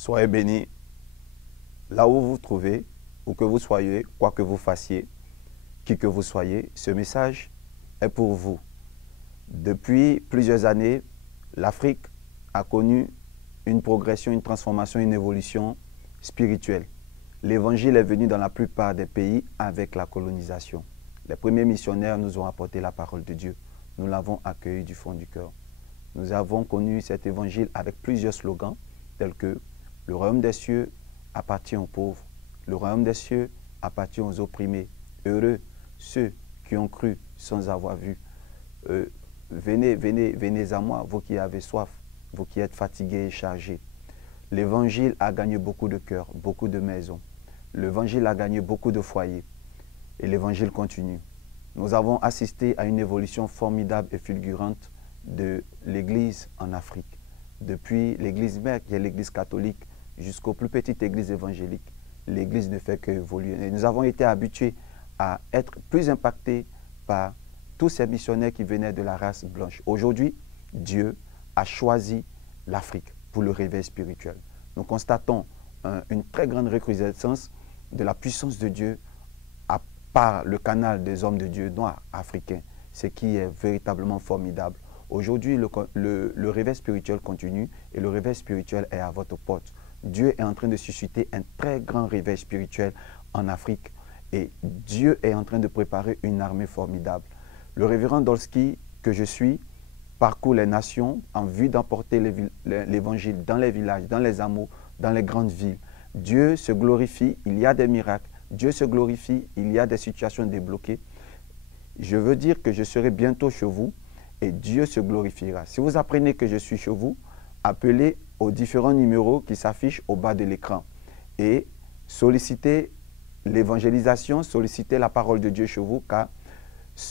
Soyez bénis là où vous vous trouvez, où que vous soyez, quoi que vous fassiez, qui que vous soyez. Ce message est pour vous. Depuis plusieurs années, l'Afrique a connu une progression, une transformation, une évolution spirituelle. L'évangile est venu dans la plupart des pays avec la colonisation. Les premiers missionnaires nous ont apporté la parole de Dieu. Nous l'avons accueilli du fond du cœur. Nous avons connu cet évangile avec plusieurs slogans tels que « Le royaume des cieux appartient aux pauvres, le royaume des cieux appartient aux opprimés, heureux ceux qui ont cru sans avoir vu. Venez, venez, venez à moi, vous qui avez soif, vous qui êtes fatigués et chargés. » L'évangile a gagné beaucoup de cœurs, beaucoup de maisons. L'évangile a gagné beaucoup de foyers. Et l'évangile continue. Nous avons assisté à une évolution formidable et fulgurante de l'Église en Afrique. Depuis l'Église mère, qui est l'Église catholique, jusqu'aux plus petites églises évangéliques, l'Église ne fait qu'évoluer. Et nous avons été habitués à être plus impactés par tous ces missionnaires qui venaient de la race blanche. Aujourd'hui, Dieu a choisi l'Afrique pour le réveil spirituel. Nous constatons une très grande recrudescence de la puissance de Dieu par le canal des hommes de Dieu noirs africains, ce qui est véritablement formidable. Aujourd'hui, le réveil spirituel continue et le réveil spirituel est à votre porte. Dieu est en train de susciter un très grand réveil spirituel en Afrique et Dieu est en train de préparer une armée formidable. Le révérend Dolski, que je suis, parcourt les nations en vue d'emporter l'évangile dans les villages, dans les hameaux, dans les grandes villes. Dieu se glorifie, il y a des miracles. Dieu se glorifie, il y a des situations débloquées. Je veux dire que je serai bientôt chez vous et Dieu se glorifiera. Si vous apprenez que je suis chez vous, appelez aux différents numéros qui s'affichent au bas de l'écran et sollicitez l'évangélisation, sollicitez la parole de Dieu chez vous, car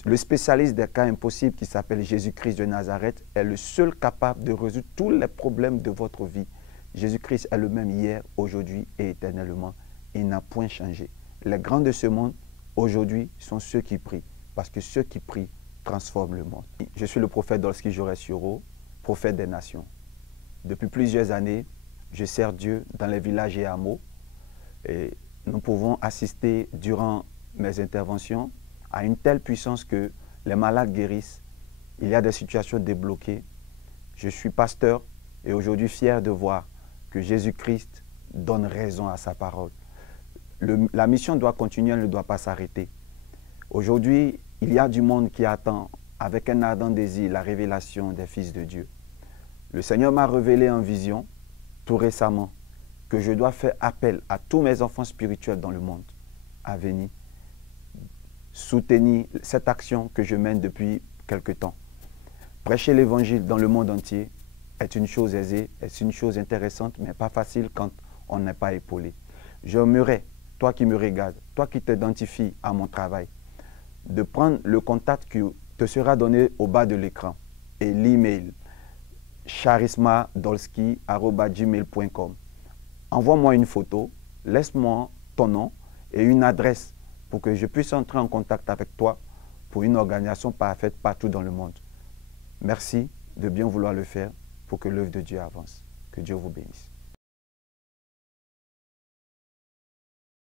le spécialiste des cas impossibles qui s'appelle Jésus-Christ de Nazareth est le seul capable de résoudre tous les problèmes de votre vie. Jésus-Christ est le même hier, aujourd'hui et éternellement. Il n'a point changé. Les grands de ce monde, aujourd'hui, sont ceux qui prient, parce que ceux qui prient transforment le monde. Je suis le prophète Dolski Jorès-Suro, prophète des nations. Depuis plusieurs années, je sers Dieu dans les villages et hameaux. Et nous pouvons assister durant mes interventions à une telle puissance que les malades guérissent. Il y a des situations débloquées. Je suis pasteur et aujourd'hui fier de voir que Jésus-Christ donne raison à sa parole. La mission doit continuer, elle ne doit pas s'arrêter. Aujourd'hui, il y a du monde qui attend avec un ardent désir la révélation des fils de Dieu. Le Seigneur m'a révélé en vision, tout récemment, que je dois faire appel à tous mes enfants spirituels dans le monde à venir soutenir cette action que je mène depuis quelque temps. Prêcher l'évangile dans le monde entier est une chose aisée, est une chose intéressante, mais pas facile quand on n'est pas épaulé. J'aimerais, toi qui me regardes, toi qui t'identifies à mon travail, de prendre le contact qui te sera donné au bas de l'écran et l'email charismadolski@gmail.com. Envoie-moi une photo, laisse-moi ton nom et une adresse pour que je puisse entrer en contact avec toi pour une organisation parfaite partout dans le monde. Merci de bien vouloir le faire pour que l'œuvre de Dieu avance. Que Dieu vous bénisse.